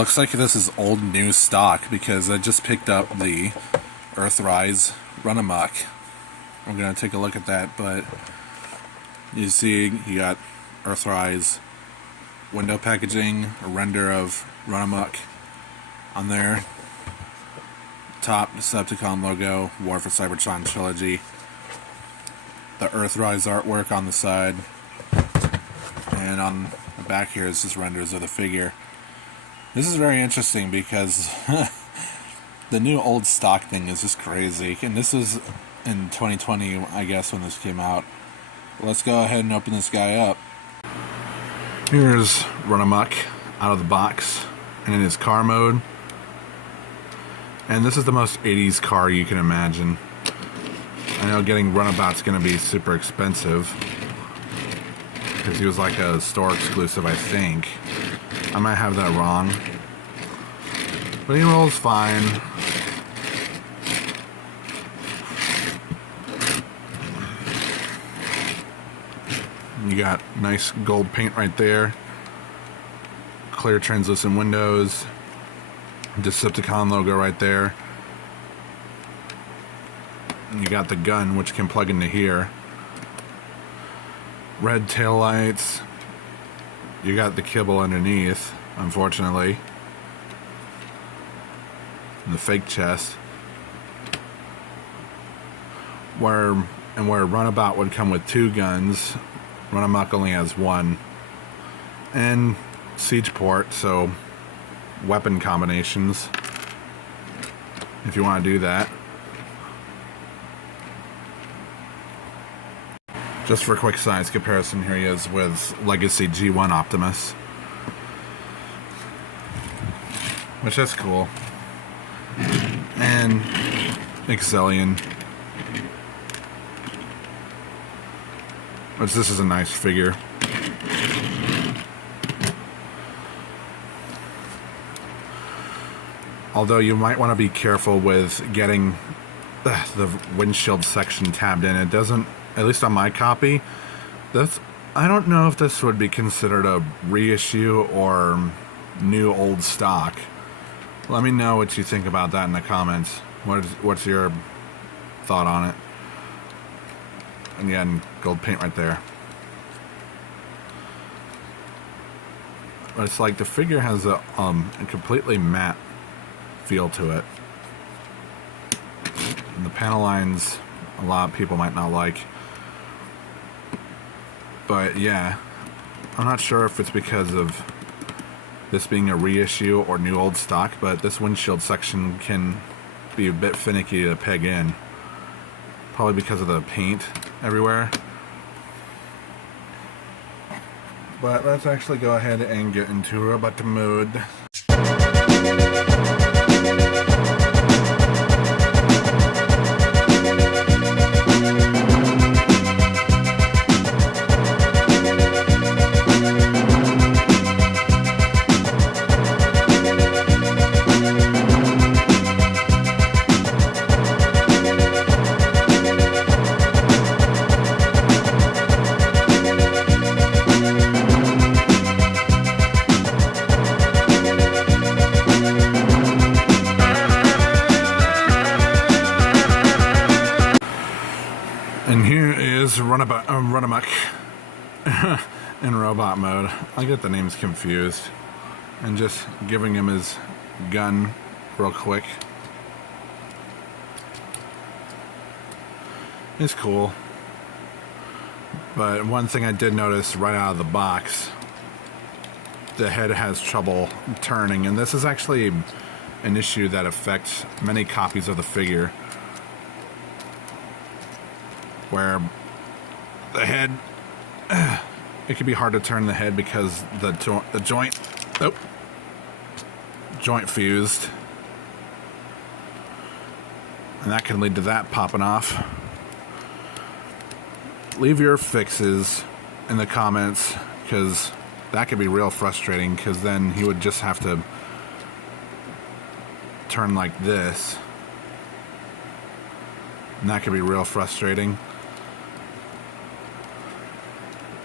Looks like this is old new stock because I just picked up the Earthrise Runamuck. I'm gonna take a look at that, but you see you got Earthrise window packaging, a render of Runamuck on there. Top Decepticon logo, War for Cybertron Trilogy. The Earthrise artwork on the side, and on the back here is just renders of the figure. This is very interesting because the new old stock thing is just crazy, and this was in 2020, I guess, when this came out. Let's go ahead and open this guy up. Here's Runamuck out of the box and in his car mode, and this is the most 80s car you can imagine. I know getting Runabout's going to be super expensive because he was like a store exclusive, I think. I might have that wrong, but he rolls fine. You got nice gold paint right there, clear translucent windows, Decepticon logo right there. And you got the gun, which can plug into here. Red taillights. You got the kibble underneath, unfortunately. And the fake chest. Where Runabout would come with 2 guns, Runamuck only has 1. And siege port, so weapon combinations, if you want to do that. Just for a quick size comparison, here he is with Legacy G1 Optimus, which is cool, and Excellion, which this is a nice figure. Although you might want to be careful with getting the windshield section tabbed in. It doesn't, at least on my copy, I don't know if this would be considered a reissue or new old stock. Let me know what you think about that in the comments. What's your thought on it? And yeah, and gold paint right there. But it's like the figure has a completely matte feel to it. And the panel lines, a lot of people might not like. But yeah, I'm not sure if it's because of this being a reissue or new old stock, but this windshield section can be a bit finicky to peg in. Probably because of the paint everywhere. But let's actually go ahead and get into robot mode. And here is Runamuck in robot mode. I get the names confused. And just giving him his gun real quick. It's cool. But one thing I did notice right out of the box, the head has trouble turning. And this is actually an issue that affects many copies of the figure, where the head, it can be hard to turn the head because the joint fused, and that can lead to that popping off. Leave your fixes in the comments, because that could be real frustrating, because then he would just have to turn like this, and that could be real frustrating.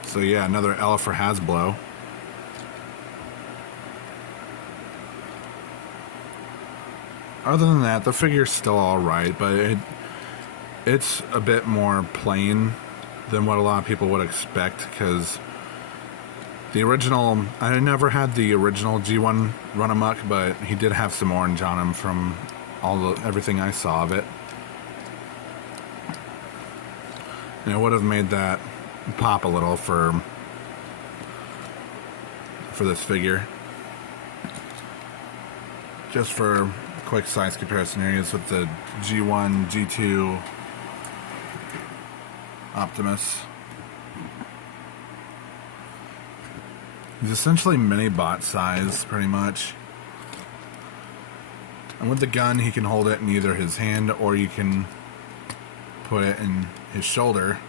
So yeah, another L for Hasbro. other than that, the figure's still alright, but it's a bit more plain than what a lot of people would expect, because the original, I never had the original G1 Runamuck, but he did have some orange on him from everything I saw of it. And it would have made that pop a little for this figure. Just for quick size comparison areas with the G1, G2 Optimus. He's essentially mini bot size, pretty much. And with the gun, he can hold it in either his hand or you can put it in his shoulder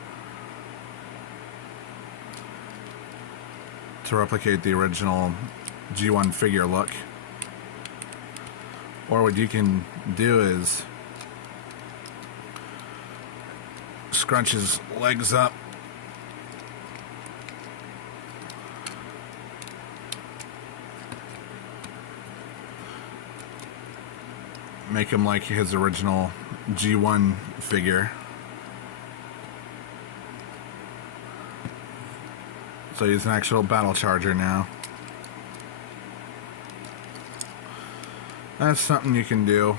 to replicate the original G1 figure look. Or what you can do is scrunch his legs up, make him like his original G1 figure. So he's an actual battle charger now. That's something you can do.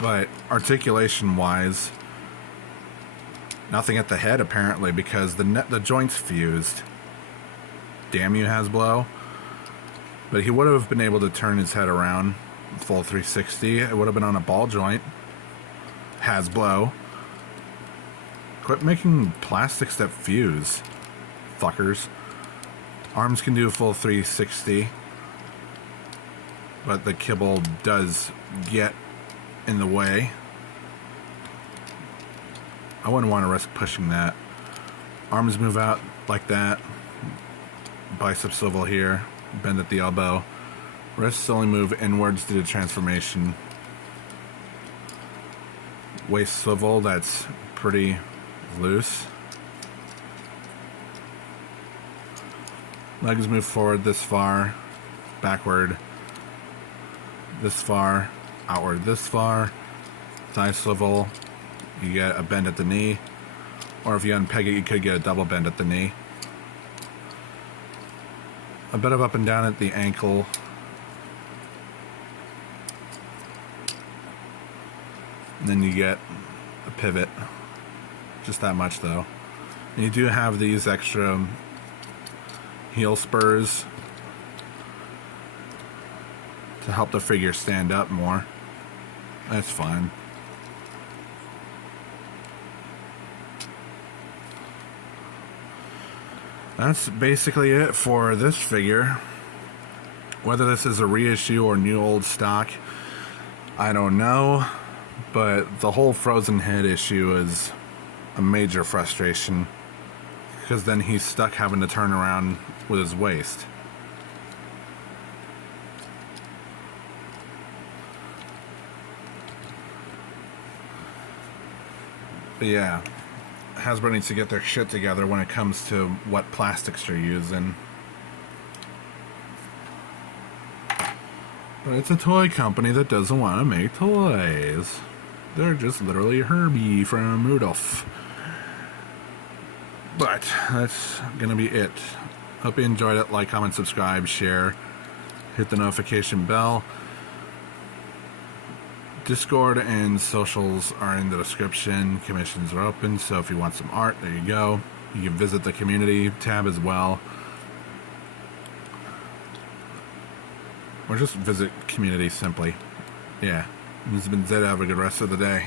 But articulation wise, nothing at the head apparently, because the joint's fused. Damn you, Hasbro. But he would have been able to turn his head around full 360. It would have been on a ball joint. Hasbro. Quit making plastics that fuse, fuckers. Arms can do a full 360, but the kibble does get in the way. I wouldn't want to risk pushing that. Arms move out like that. Bicep swivel here. Bend at the elbow. Wrists only move inwards due to transformation. Waist swivel, that's pretty loose. Legs move forward this far, backward this far, outward this far. Thigh swivel, you get a bend at the knee, or if you unpeg it, you could get a double bend at the knee. A bit of up and down at the ankle. And then you get a pivot. Just that much though. And you do have these extra heel spurs to help the figure stand up more. That's fine. That's basically it for this figure. Whether this is a reissue or new old stock, I don't know. But the whole frozen head issue is a major frustration, because then he's stuck having to turn around with his waist. But yeah, Hasbro needs to get their shit together when it comes to what plastics they're using. But it's a toy company that doesn't want to make toys. They're just literally Herbie from Rudolph. But that's gonna be it. Hope you enjoyed it. Like, comment, subscribe, share, hit the notification bell. Discord and socials are in the description. Commissions are open, so if you want some art, there you go. You can visit the community tab as well. Or just visit community simply. Yeah. This has been Zed. Have a good rest of the day.